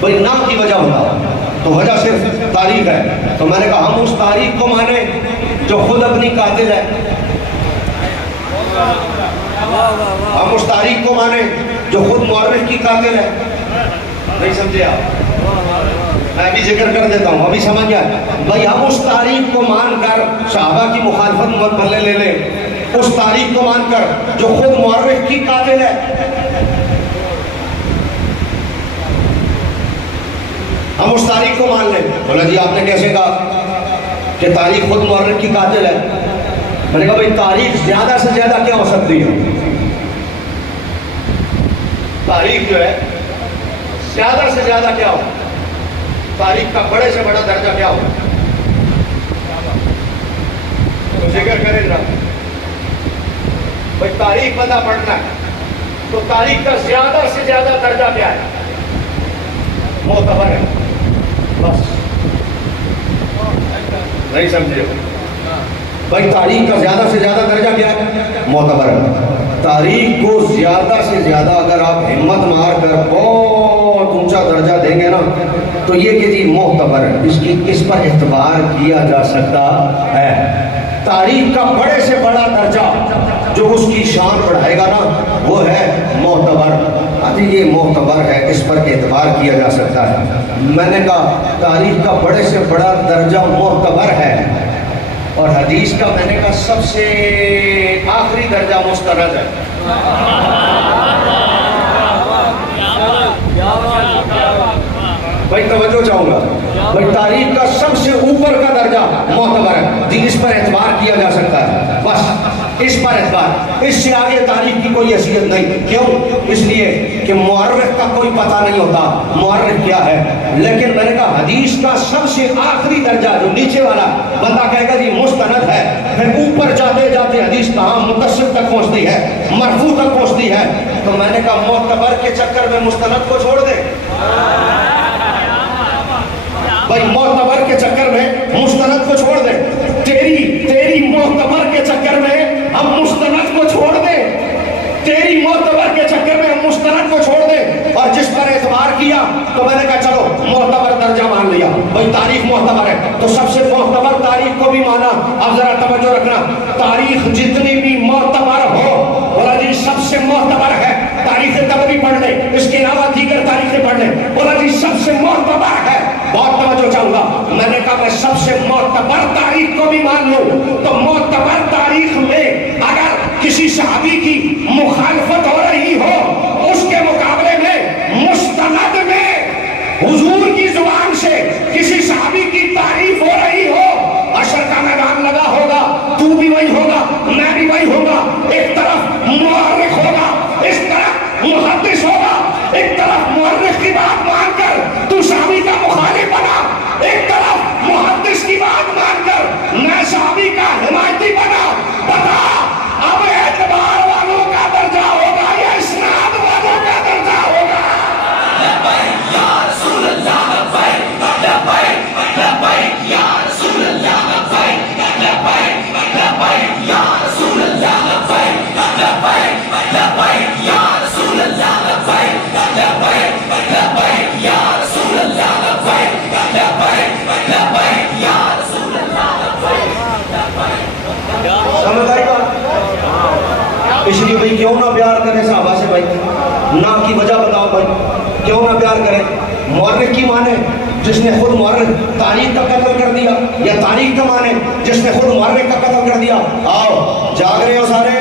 بھائی نا کی وجہ بتاؤ، تو وجہ صرف تاریخ ہے. تو میں نے کہا ہم اس تاریخ کو مانیں جو خود اپنی قاتل ہے، ہم اس تاریخ کو مانیں جو خود مورخ کی قاتل ہے. نہیں سمجھے آپ؟ میں ابھی ذکر کر دیتا ہوں، ابھی سمجھ جائے. بھائی ہم اس تاریخ کو مان کر صحابہ کی مخالفت مت بھلے لے لیں، اس تاریخ کو مان کر جو خود مورخ کی قاتل ہے. ہم اس تاریخ کو مان لیں. بولا جی آپ نے کیسے کہا کہ تاریخ خود مورخ کی قاتل ہے؟ میں نے کہا بھائی تاریخ زیادہ سے زیادہ کیا ہو سکتی ہے؟ تاریخ جو ہے زیادہ سے زیادہ کیا ہو؟ تاریخ کا بڑے سے بڑا درجہ کیا ہو؟ تو ذکر کرے گا بھائی تاریخ پتہ پڑھنا ہے تو تاریخ کا زیادہ سے زیادہ درجہ کیا ہے؟ معتبر ہے. بس نہیں سمجھے بھائی تاریخ کا زیادہ سے زیادہ درجہ کیا ہے؟ معتبر ہے. تاریخ کو زیادہ سے زیادہ اگر آپ ہمت مار کر بہت اونچا درجہ دیں گے نا تو یہ کہ جی معتبر ہے، اس پر اعتبار کیا جا سکتا ہے. تاریخ کا بڑے سے بڑا درجہ جو اس کی شان بڑھائے گا نا وہ ہے معتبر. یہ معتبر ہے، اس پر اعتبار کیا جا سکتا ہے. میں نے کہا تاریخ کا بڑے سے بڑا درجہ معتبر ہے اور حدیث کا میں نے کہا سب سے آخری درجہ مستند ہے. بھائی توجہ چاہوں گا، بھائی تاریخ کا سب سے اوپر کا درجہ معتبر ہے جی، اس پر اعتبار کیا جا سکتا ہے. بس اس پر اعتبار، اس سے آگے تاریخ کی کوئی حیثیت نہیں. کیوں؟ اس لیے کہ مورخ کا کوئی پتہ نہیں ہوتا مورخ کیا ہے. لیکن میں نے کہا حدیث کا سب سے آخری درجہ جو نیچے والا بندہ کہے گا جی مستند ہے، پھر اوپر جاتے جاتے حدیث کہاں متصل تک پہنچتی ہے، مرفوع تک پہنچتی ہے. تو میں نے کہا معتبر کے چکر میں مستند کو چھوڑ دے. بھائی معتبر کے چکر میں مستند کو چھوڑ دے. تیری معتبر کے چکر میں ہم مستند کو چھوڑ دیں، تیری معتبر کے چکر میں ہم مستند کو چھوڑ دیں. اور جس پر اعتبار کیا تو میں نے کہا چلو معتبر درجہ مان لیا. بھائی تاریخ معتبر ہے تو سب سے معتبر تاریخ کو بھی مانا. اب ذرا توجہ رکھنا، تاریخ جتنی بھی معتبر ہو، بولا جی سب سے معتبر ہے. تاریخ تبری پڑھ لیں، اس کے علاوہ دیگر تاریخیں پڑھ لیں. بولا جی سب سے معتبر ہے. بہت توجہ چاہوں گا. میں نے کہا میں سب سے معتبر تاریخ کو بھی مان لوں تو معتبر تاریخ میں اگر کسی صحابی کی مخالفت ہو رہی ہو، اس کے مقابلے میں مستند میں حضور کی زبان سے کسی صحابی کی تعریف ہو رہی ہو، حشر کا میدان لگا ہوگا، تو بھی وہی ہوگا، میں بھی وہی ہوگا. ایک طرف مورخ ہوگا، اس طرف محدث ہوگا. ایک طرف مورخ کی بات مان کر تو صحابی کا مخالف بنا، ایک طرف محدث کی بات مان کر میں صحابی کا حمایتی بنا. بتا اب اعتبار والوں کا درجہ ہوگا یا اسناد والوں کا درجہ ہوگا؟ لبیک یا رسول اللہ، لبیک لبیک لبیک یا رسول اللہ، لبیک لبیک لبیک یا رسول اللہ، لبیک لبیک لبیک یا رسول اللہ، لبیک لبیک لبیک یا رسول اللہ، لبیک لبیک لبیک یا رسول اللہ، لبیک. سمجھ آئی بات؟ اس لیے بھائی کیوں نہ پیار کریں صحابہ سے؟ بھائی نہ کی وجہ بتاؤ. بھائی کیوں نہ پیار کریں؟ مورخ کی مانے جس نے خود مورخ تاریخ کا قتل کر دیا، یا تاریخ کا مانے جس نے خود مورخ کا قتل کر دیا. آؤ جاگ رہے ہو سارے؟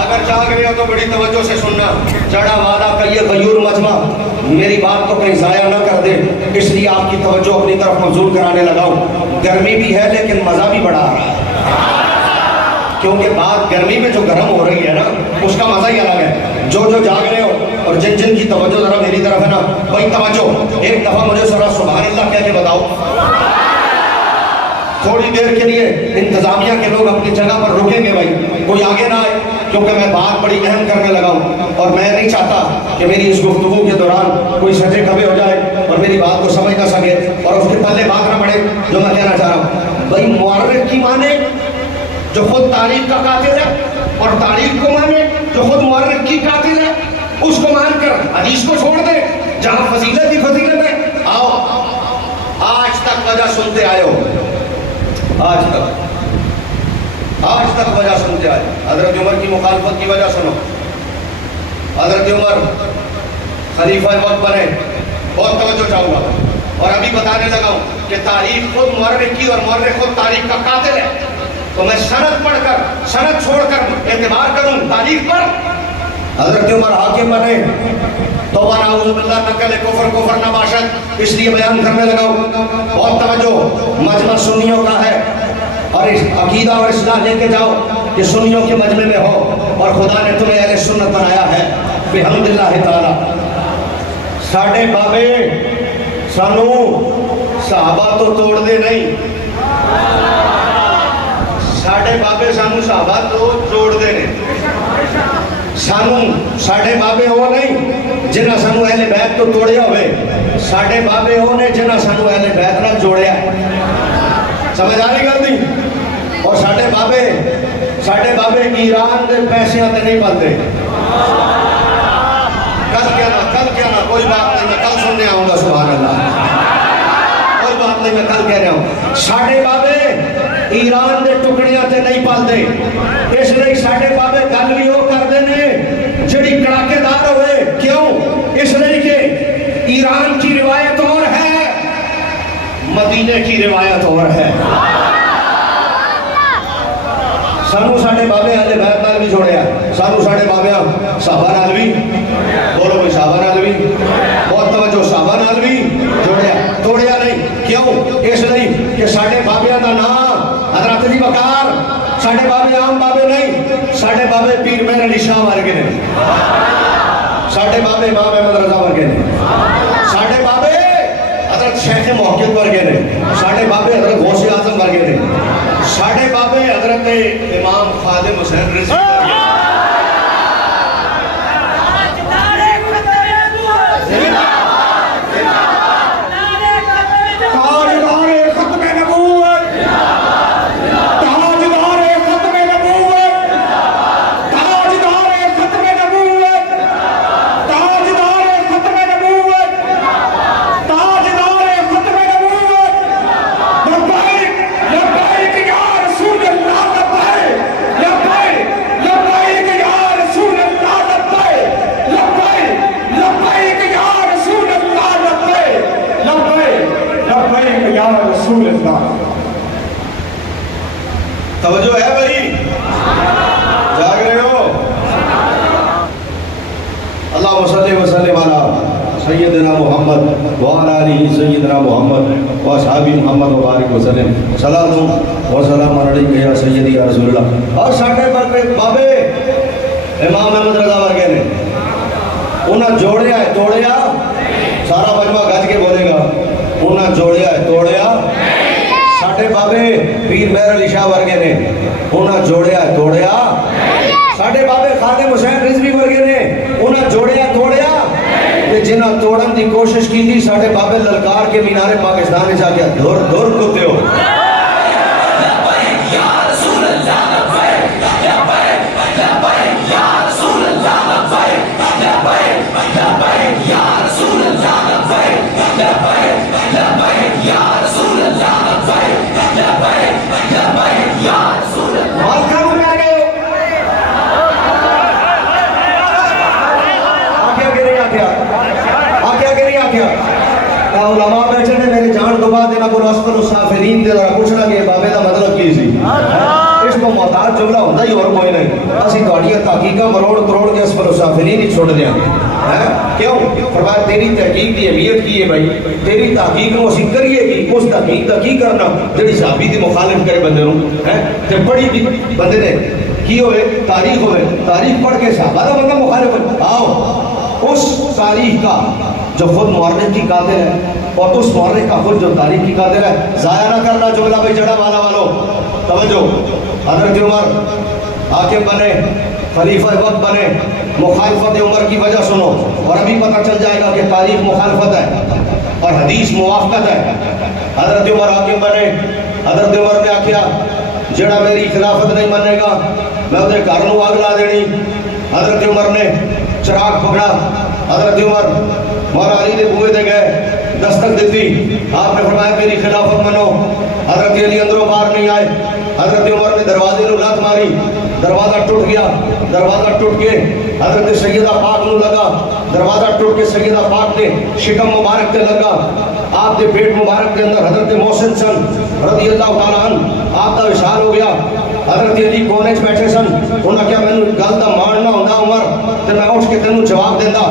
اگر جاگ رہے ہو تو بڑی توجہ سے سننا. چڑھا وعدہ کا یہ غیور مجمع میری بات کو کہیں ضائع نہ کر دے، اس لیے آپ کی توجہ اپنی طرف مبذول کرانے لگا ہوں. گرمی بھی ہے لیکن مزہ بھی بڑا آ رہا ہے، کیونکہ بات گرمی میں جو گرم ہو رہی ہے نا اس کا مزہ ہی الگ ہے. جو جاگ رہے ہو اور جن جن کی توجہ ذرا میری طرف ہے نا، بھائی توجہ. ایک دفعہ مجھے ذرا سبحان اللہ کہہ کے بتاؤ. تھوڑی دیر کے لیے انتظامیہ کے لوگ اپنی جگہ پر رکیں گے. بھائی کوئی آگے نہ آئے کیونکہ میں بات بڑی اہم کرنے لگا ہوں اور میں نہیں چاہتا کہ میری اس گفتگو کے دوران کوئی سجے کھبے ہو جائے اور میری بات کو سمجھ نہ سکے اور اس کے پلے بات نہ پڑے جو میں کہنا چاہ رہا ہوں. بھائی مورخ کی مانے جو خود تاریخ کا قاتل ہے، اور تاریخ کو مانے جو خود مورخ کی قاتل ہے. اس کو مان کر حدیث کو چھوڑ دے جہاں فضیلت ہی فضیلت ہے. آؤ آج تک وجہ سنتے آئے ہو, آج تک وجہ سنتے آئے. حضرت عمر کی مخالفت کی وجہ سنو. حضرت عمر خلیفہ وقت بنے, بہت توجہ چاہوں گا, اور ابھی بتانے لگا ہوں کہ تاریخ خود مورخ کی اور مورخ خود تاریخ کا قاتل ہے. تو میں سند پڑھ کر, سند چھوڑ کر اعتبار کروں تاریخ پر. حضرت عمر حاکم بنے, توبہ نعوذ باللہ نقل کفر کفر نہ باشد, اس لیے بیان کرنے لگا ہوں. بہت توجہ, مجمع سنیوں کا ہے اور اس عقیدہ اور اصلاح لے کے جاؤ کہ سنیوں کے مجمع میں ہو اور خدا نے تمہیں اہل سنت بنایا ہے بحمداللہ تعالی. ساڈے بابے سانو صحابہ تو توڑ دے نہیں, ساڈے بابے سانو صحابہ تو جوڑ دے نہیں. سانو ساڈے بابے وہ نہیں جنہاں سانو اہل بیت تو توڑیا ہوئے, ساڈے بابے وہ نے جنہاں سانو اہل بیت نال جوڑیا. سمجھ آ رہی گل نہیں؟ اور ساڈے بابے ایران دے پیسیاں تے نہیں پلتے. کل کیا نا کوئی بات نہیں, میں کل سننے آؤں گا. سبحان اللہ, کوئی بات نہیں, میں کل کہہ رہا ہوں. ساڈے بابے ایران دے ٹکڑیاں تے نہیں پلتے, اس لیے ساڈے بابے گل بھی وہ کرتے ہیں جڑی کڑاکے دار ہوئے. کیوں؟ اس لیے کہ ایران کی روایت اور ہے, مدینے کی روایت اور ہے. سانو ساڈے بابے اہل بیت نال بھی جوڑیا, سانو ساڈے بابے صحابہ نال بھی, بولو کوئی صحابہ نال بھی, بہت توجہ, صحابہ نال بھی جوڑیا, توڑیا نہیں. کیوں؟ اس لیے کہ ساڈے بابیاں دا نام حضرت علی بکار, ساڈے بابے عام بابے نہیں, ساڈے بابے پیر مہر علی شاہ ورگے نے, ساڈے بابے امام احمد رضا ورگے نے, ساڈے بابے حضرت شیخ محقق ورگے نے, ساڈے بابے حضرت غوث اعظم ورگے نے, ساڈے بابے حضرت امام خادم حسین رضوی ورگے نے. توجہ ہے بھائی, جاگ رہے ہو؟ اللہم صلی وسلم علی سیدنا محمد وعلی آلہ سیدنا محمد واصحابہ محمد وبارک وسلم. صلاۃ و سلام علیک یا سیدی یا رسول اللہ. اور ساڈے بابے امام احمد رضا ورگے نے, انہاں جوڑیا ہے توڑیا, سارا مجمع گج کے بولے گا, انہاں جوڑیا ہے توڑیا. ساڈے بابے پیر مہر علی شاہ ورگے نے, انہاں جوڑیا ہے توڑیا. ساڈے بابے خادم حسین رضوی ورگے نے, انہاں جوڑیا توڑیا. جنہاں توڑن دی کوشش کی تھی ساڈے بابے للکار کے مینار پاکستان میں جا کے دھر دھر کتے ہو. علماء بیٹھے نے میرے جان تو بعد انہاں کو اسفل السافلین دے ذرا پوچھنا کہ بابے دا مطلب کی سی. اس کو محتاج جملہ ہوتا ہی اور کوئی نہیں. اسی تہاڈی تحقیقاں مروڑ کروڑ کے اسفل السافلین ہی چھوڑ دیا. کیوں؟ فرمایا تیری تحقیق دی اہمیت کی ہے بھائی, تیری تحقیق نو اسی کریے گی, اس تحقیق دا کی کرنا جڑی صحابی دی مخالف کرے بندے نو. تے بڑی بھی بندے نے کی ہوئے تاریخ ہوئے, تاریخ پڑھ کے صحابہ دا بندہ مخالف ہے. آؤ اس تاریخ کا جو خود مورخ کی قاتل ہے اور اس مورخ کا خود جو تاریخ کی قاتل ہے, ضائع نہ کرنا جملہ بھائی جڑا والا والو. توجہ, حضرت عمر حاکم بنے, خلیفہ وقت بنے, مخالفت عمر کی وجہ سنو اور ابھی پتہ چل جائے گا کہ تاریخ مخالفت ہے اور حدیث موافقت ہے. حضرت عمر حاکم بنے, حضرت عمر نے آکھیا جڑا میری خلافت نہیں منے گا میں اسے گھر نو آگ لا دینی. حضرت عمر نے چراغ پکڑا. حضرت عمر مولا علی نے بوئے دے گئے, دستک دی تھی. آپ نے فرمایا میری خلافت منو. حضرت علی اندروں باہر نہیں آئے. حضرت عمر نے دروازے نو لات ماری, دروازہ ٹوٹ گیا. دروازہ ٹوٹ کے حضرت سیدہ پاک نو لگا. دروازہ ٹوٹ کے سیدہ پاک نے شکم مبارک تے لگا. آپ دے پیٹ مبارک کے اندر حضرت محسن سن رضی اللہ تعالیٰ عنہ آپ دا وشال ہو گیا. حضرت علی کونے چ بیٹھے سن. انہاں کیا مینوں گل دا ماننا ہوندا عمر تے میں اٹھ کے تینوں جواب دیندا.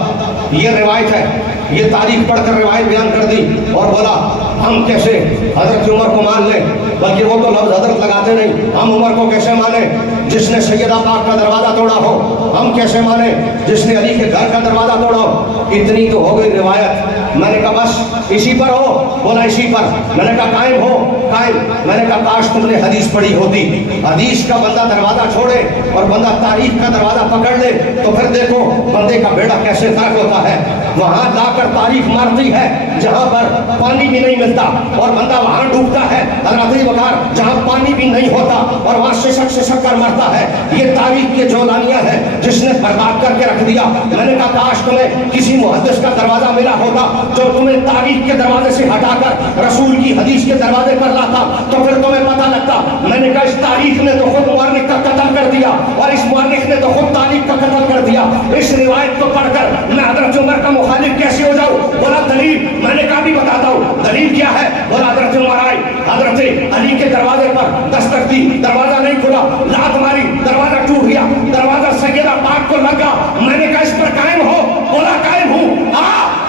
یہ روایت ہے, یہ تاریخ پڑھ کر روایت بیان کر دی اور بولا ہم کیسے حضرت عمر کو مان لیں, بلکہ وہ تو لفظ حضرت لگاتے نہیں. ہم عمر کو کیسے مانیں جس نے سیدہ پاک کا دروازہ توڑا ہو؟ ہم کیسے مانیں جس نے علی کے گھر کا دروازہ توڑا ہو؟ اتنی تو ہو گئی روایت. میں نے کہا بس اسی پر ہو؟ بولا اسی پر. میں نے کہا قائم ہو؟ قائم. میں نے کہا کاش تم نے حدیث پڑھی ہوتی. حدیث کا بندہ دروازہ چھوڑے اور بندہ تاریخ کا دروازہ پکڑ لے تو پھر دیکھو بندے کا بیڑا کیسے غرق ہوتا ہے. وہاں لا کر تاریخ مارتی ہے جہاں پر پانی بھی نہیں ملتا اور بندہ وہاں ڈوبتا ہے. حضرت وقار جہاں پانی بھی نہیں ہوتا اور وہاں ششک کر مرتا ہے. یہ تاریخ کے جولانیاں ہیں جس نے برباد کر کے رکھ دیا. میں نے کہا کاش تمہیں کسی محدث کا دروازہ ملا ہوتا جو تمہیں تاریخ کے دروازے سے ہٹا کر رسول کی حدیث کے دروازے پر لاتا تو پھر تمہیں پتہ لگتا. میں نے کہا اس تاریخ نے تو خود مورخ کا قتل کر دیا اور اس مورخ نے تو خود تاریخ کا قتل کر دیا. اس روایت کو پڑھ کر میں حضرت عمر کا مخالف کیسے ہو جاؤں؟ بولا دلیل. میں نے کہا بھی بتاتا ہوں دلیل کیا ہے. بولا حضرت عمر آئی, حضرت علی کے دروازے پر دستک دی, دروازہ نہیں کھلا, لات ماری, دروازہ ٹوٹ گیا, دروازہ سیدہ پاک کو لگا. میں نے کہا اس پر قائم ہو؟ بولا قائم ہوں.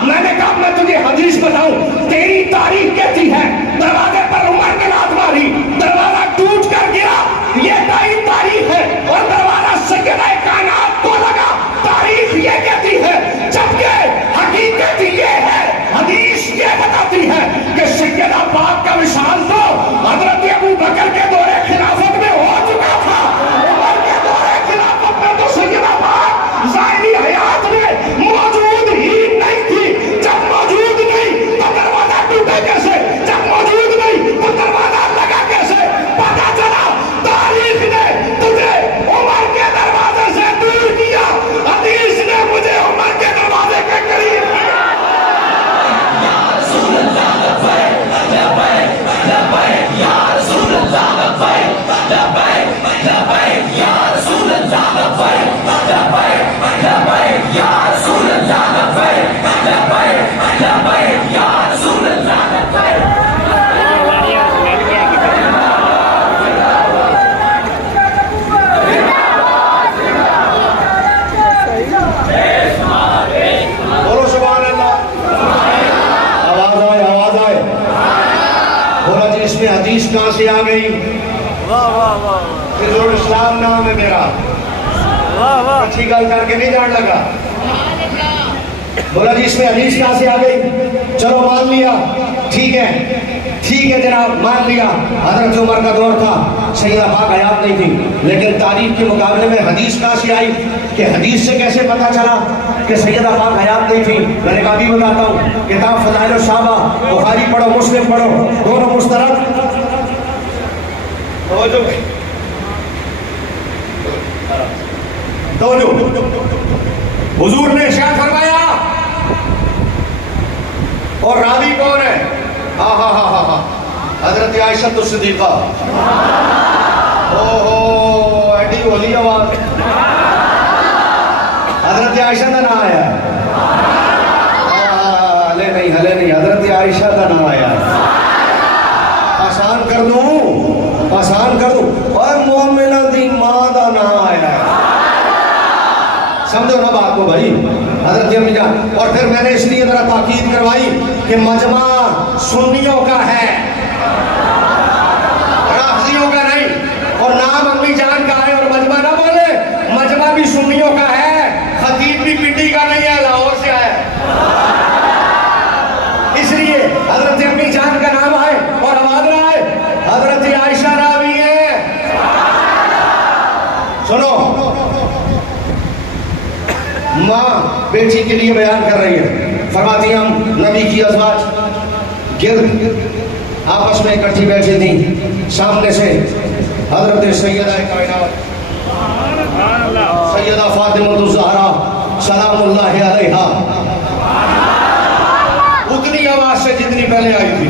میں نے کہا میں تجھے حدیث بتاؤں, تیری تاریخ کہتی ہے دروازے پر عمر نے لات ماری, دروازہ ٹوٹ کر گرا. یہ تاریخ ہے اور دروازہ سیدہ کائنات کو لگا. تاریخ یہ کہتی ہے, جبکہ حقیقت یہ ہے, حدیث یہ بتاتی ہے کہ سیدہ پاک کا وصال تو حضرت ابو بکر کے دور خلافت میں ہو چکا تھا. عمر کے دور خلافت میں تو سیدہ پاک ظاہری حیات میں موجود ہی نہیں تھی. جب موجود نہیں تو دروازہ ٹوٹا کیسے؟ جب موجود نہیں تو دروازہ لگا کیسے؟ پتہ چلا تاریخ نے تجھے عمر کے دروازے سے دور کیا, حدیث نے مجھے عمر کے دروازے کے قریب کیا. حدیث کہاں سے آ گئی؟ فضل الاسلام نام ہے میرا. اچھی گل کر کے نہیں جان لگا. بولا جی اس میں حدیث کہاں سے آ گئی؟ چلو مان لیا, ٹھیک ہے جناب مان لیا. حضرت عمر کا دور تھا, سیدہ پاک حیات نہیں تھی, لیکن تاریخ کے مقابلے میں حدیث کہاں سے آئی کہ حدیث سے کیسے پتا چلا کہ سیدہ پاک حیات نہیں تھی؟ میں نے کہا بھی بتاتا ہوں, کتاب فضائل الصحابہ بخاری پڑھو, مسلم پڑھو, دونوں مستند. حضور نے ارشاد فرمایا, اور راوی کون ہے؟ حضرت عائشہ الصدیقہ. ایڈی ہولی آواز, حضرت عائشہ کا نام آیا. ہلے نہیں, حضرت عائشہ کا نام آیا. آسان کر دوں, اور مومنہ دی ماں دا نام آیا ہے. سمجھو نا بات کو بھائی, حضرت امی جان. اور پھر میں نے اس لیے ذرا تاکید کروائی کہ مجمع سنیوں کا ہے, رافضیوں کا نہیں. اور نام امی جان کا ہے اور مجمع نہ بولے, مجمع بھی سنیوں کا ہے, خطیب بھی پنڈی کا نہیں ہے, لاہور سے آیا ہے. اس لیے حضرت امی جان کا نام آئے اور آواز نہ آئے, حضرت عائشہ راوی ہے. سنو, ماں بیٹی کے لیے بیان کر رہی ہے, فرماتی ہیں ہم نبی کی ازواج گرد آپس میں اکٹھی بیٹھی تھیں. سامنے سے حضرت سیدہ کائنات سیدہ فاطمہ الزہرا سلام اللہ علیہا اتنی آواز سے جتنی پہلے آئی تھی.